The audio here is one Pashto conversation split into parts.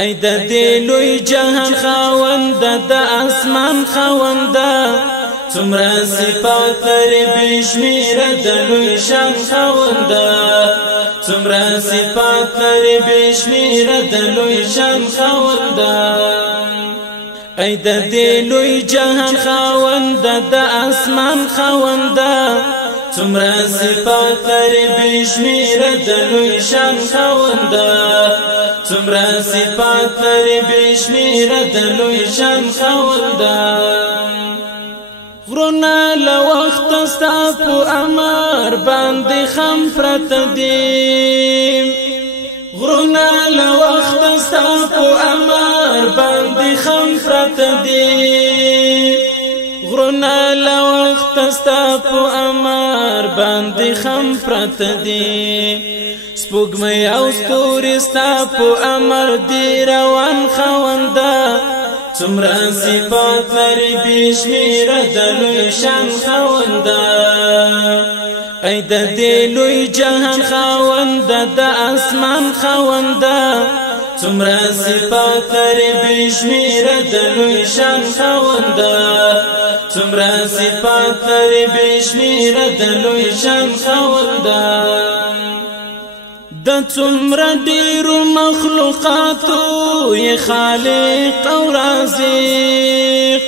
ای د دې لوی جهان خاوند د اسمان خاوند څومره صفات لري بشمیر د لوی شان خاوند څومره صفات لري بشمیر د لوی شان خاوند ای د دې لوی جهان خاوند د اسمان خاوند څومره صفات لري بشمیر د لوی شان خاوند څومره صفات لري بشمیر د لوی شان خاوند غرونه له وخت ستا په امر باندې خم پرته دي غرونه له وخت ستا په امر باندې خم پرته دي غرونه له وخت ستا په امر باندې خم پرته دي سپوږمۍ او ستوري ستا په امر دی روان خاوند څومره صفات لري بشمیر د لوی شان خاوند ای د دې لوی جهان خاوند د اسمان خاوند څومره صفات لري بشمیر د لوی شان خاوند څومره صفات لري بشمیر د لوی شان خاوند د څومره ډیرو مخلوقاتو یې خالق او رازق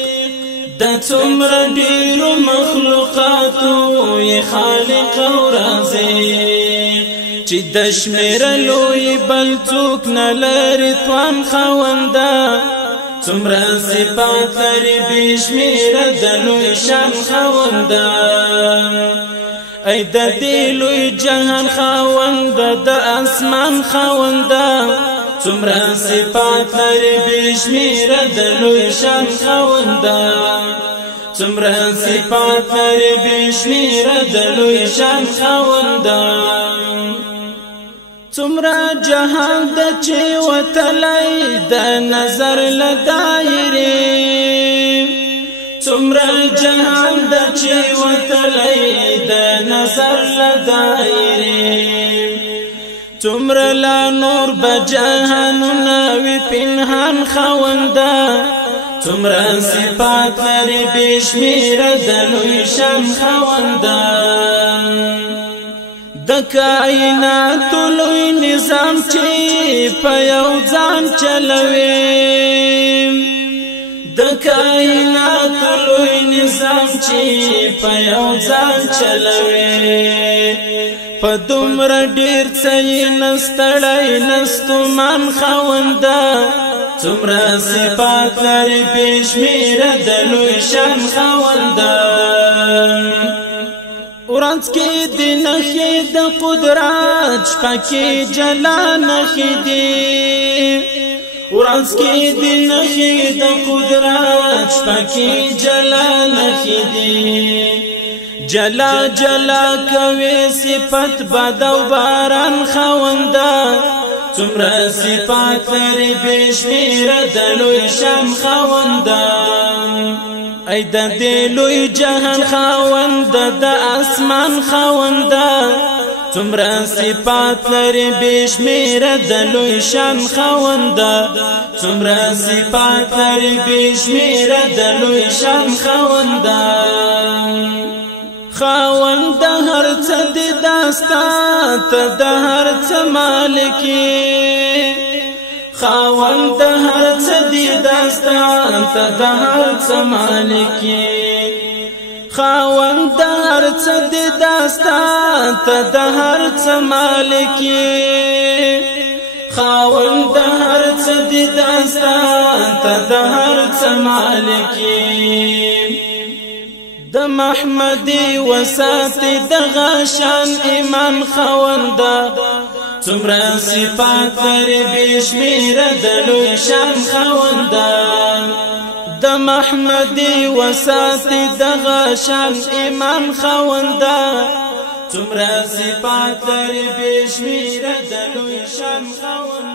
د څومره ډیرو مخلوقاتو یې خالق او رازق چې د شمیرلو یې بل څوک نه لري توان خاوند څومره صفات لري بشمیره د لوی شان خاوند ای د دې لوی جهان خاوند د اسمان خاوند څومره صفات لري بشمیره د لوی شان خاوند څومره صفات لري بشمیره د لوی شان خاوند څومره جهان د چې وتلای د نظر له دایره څومره جهان د چې وتلای د نظر له دایره څومره لا نور بجهانونه وی پنهان خاوند څومره صفات لري بشمیره د لوی شان خاوند د کائنات لوی نظام چې په یو ځان چلوي د کائنات لوی نظام چې په یو ځان چلوي په دومره ډیر څه نستړی نستومان خاوند څومره صفات لري بشمیره د لوی شان خاوند ورځ کې د نخې د قدرت شپه کې جلا نخې دي ورځ کې د نخې د قدرت شپه کې جلا نخې دي جلا جلا کوي صفت باد او باران خاوند څومره صفات لري بشمیره د لوی شان خاوند ای د دې لوی جهان خاوند د اسمان خاوند څومره صفات لري بشمیره د لوی شان خاوند څومره صفات لري بشمیره د لوی شان خاوند خاوند هر څه د داستان ته د هر څه مالکی خاوند هر څه د داستان ته د هر څه مالکی خاوند هر څه د داستان ته د هر څه مالکی خاوند هر څه د داستان ته د هر څه مالکی د محمدي وسات د غشان ایمان خاوند څومره صفات لري بشمیره د لوی شان خاوند د محمدي وسات د غشان ایمان خاوند څومره صفات لري بشمیره د لوی شان خاوند